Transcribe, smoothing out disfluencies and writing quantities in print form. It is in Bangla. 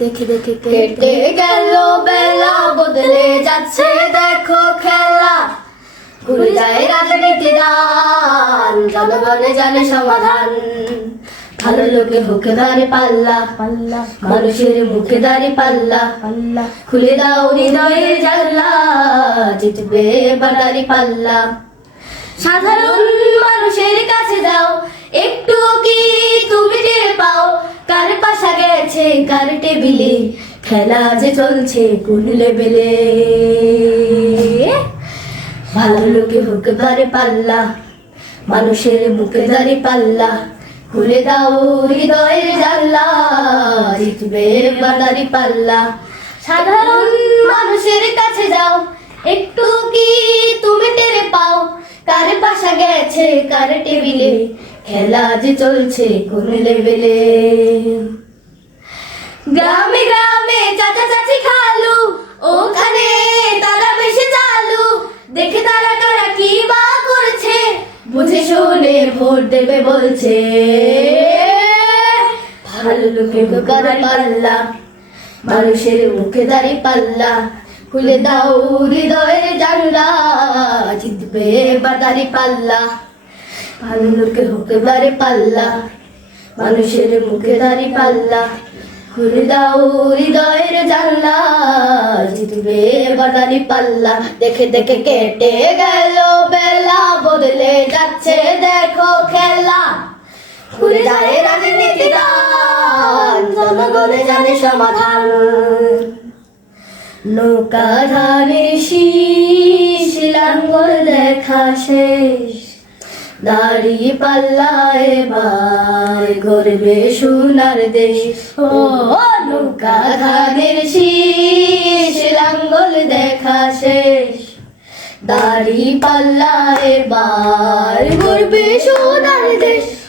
দেখে দেখে কেটে গেল বেলা, বদলে যাচ্ছে দেখো খেলা। ঘুরে যায় রাজনীতি দান, জনগণে জানে সমাধান। ভালো লোকে মুখে দাঁড়ি পাল্লা পাল্লা, মানুষের মুখে দাঁড়ি পাল্লা পাল্লা। খুলে দাও হৃদয়ের জানলা, জিতবে বাদারি পাল্লা। সাধারণ মানুষের কাছে যাও, একটু কি তুমি টের পাও? কার পাশা গেছে কার টেবিলে, খেলা যে চলছে কোন লেভেলে। ভালো লোকে মুখে দাঁড়ি পাল্লা, মানুষের মুখে দাঁড়ি পাল্লা। খুলে দাও হৃদয়ের জানলা, জিতবে বাদারি পাল্লা। সাধারণ মানুষের কাছে যাও, একটু কি তুমি টের পাও? কার পাশা গেছে কার টেবিলে, খেলা যে চলছে কোন লেভেলে। গ্রামে গ্রামে চাচা চাচি খালু, ওখানে তারা বেশি চালু। দেখে তারা কারা কি বা করছে, বুঝে শুনে ভোট দেবে বলছে। ভালো লোকে মুখে পাল্লা, মানুষের মুখে দাঁড়ি পাল্লা। খুলে দাও হৃদয়ের জানলা, জিতবে বাদারি পাল্লা। ভালো লোকে মুখে দাঁড়ি পাল্লা, মানুষের মুখে দাঁড়ি পাল্লা। খুলে দাও হৃদয়ের জানলা, জিতবে বাদারি পাল্লা। দেখে দেখে কেটে গেল বেলা, বদলে যাচ্ছে দেখো খেলা। ঘুরে যায় রাজনীতি দান, জনগণে জানে সমাধান। নৌকা ধানের শীষ, লাঙ্গল দেখা শেষ। দাঁড়িয়ে পাল্লা এবার গর্বে সোনার দেশ। ও নৌকা ধানের শীষ, লাঙ্গল দেখা শেষ। দাঁড়িয়ে পাল্লা এবার গর্বে